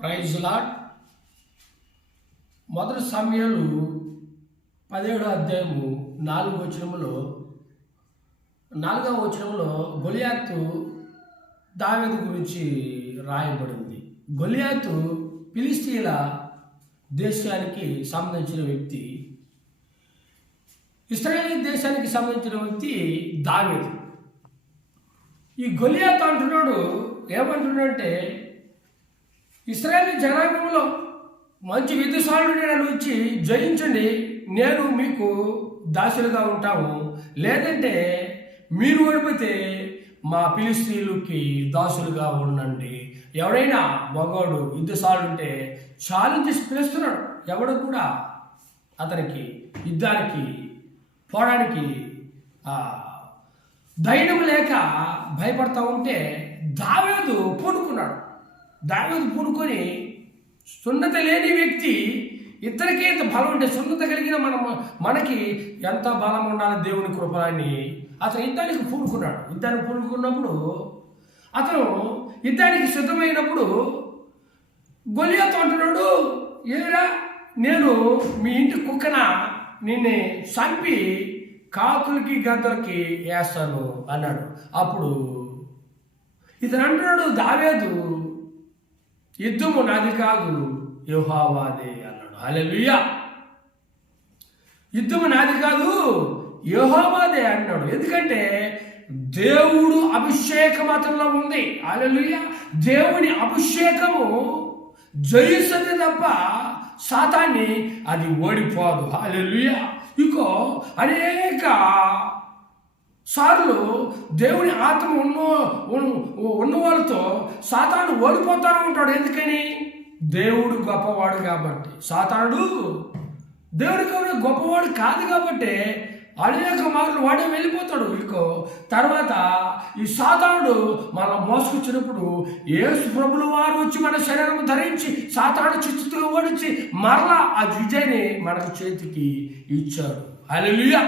Praise lord. మొదటి సమూయేలు 17వ అధ్యాయము 4వ వచనములో గొలియాతు దావీదు గురించి రాయబడింది. గొలియాతు ఫిలిష్తీయుల దేశానికి సంబంధించిన వ్యక్తి, ఇశ్రాయేలు దేశానికి సంబంధించిన వ్యక్తి దావీదు. ఈ గొలియాతు అంటున్నాడు, ఏమంటున్నాడంటే, ఇశ్రాయేలు జనాంగంలో మంచి విద్యుసారుడు నేను వచ్చి జయించండి, నేను మీకు దాసులుగా ఉంటాము, లేదంటే మీరు ఓడిపోతే మా ఫిలిష్తీయులకి దాసులుగా ఉండండి. ఎవరైనా మగవాడు యుద్ధసారుడు ఉంటే ఛాలెంజ్ పిలుస్తున్నాడు. ఎవడు కూడా అతనికి యుద్ధానికి పోవడానికి ధైర్యం లేక భయపడతా ఉంటే దావీదు పూనుకున్నాడు. దావీదు పూనుకొని, సున్నత లేని వ్యక్తి ఇద్దరికీ ఇంత బలం ఉంటే సున్నత కలిగిన మనకి ఎంత బలం ఉండాలి దేవుని కృపని అతను యుద్ధానికి పూనుకున్నాడు. యుద్ధానికి పూనుకున్నప్పుడు అతను యుద్ధానికి సిద్ధమైనప్పుడు గొలియాతు అంటున్నాడు, ఏరా నేను మీ ఇంటి కుక్కన నిన్ను చంపి కాకులకి గద్దలకి వేస్తాను అన్నాడు. అప్పుడు ఇతను అంటున్నాడు, దావీదు యుద్ధము నాది కాదు యెహోవాదే అన్నాడు. హల్లెలూయా. యుద్ధము నాది కాదు యెహోవాదే అన్నాడు. ఎందుకంటే దేవుడు అభిషేకం అతనిలో ఉంది. హల్లెలూయా. దేవుని అభిషేకము జయిస్తుంది తప్ప సాతాన్ని అది ఓడిపోదు. హల్లెలూయా. ఇంకో అనేక సార్లు దేవుని ఆత్మ ఉన్న వాళ్ళతో సాతాను ఓడిపోతానే ఉంటాడు. ఎందుకని? దేవుడు గొప్పవాడు కాబట్టి. సాతానుడు దేవుడికి గొప్పవాడు కాదు కాబట్టి అనేక మార్లు వాడే వెళ్ళిపోతాడు. ఇంకో తర్వాత ఈ సాతానుడు మనం మోసుకొచ్చినప్పుడు యేసు ప్రభుల వారు వచ్చి మన శరీరం ధరించి సాతాను చిచ్చుతో ఓడించి మరలా ఆ విజయాన్ని మనకు చేతికి ఇచ్చాడు. హల్లెలూయా.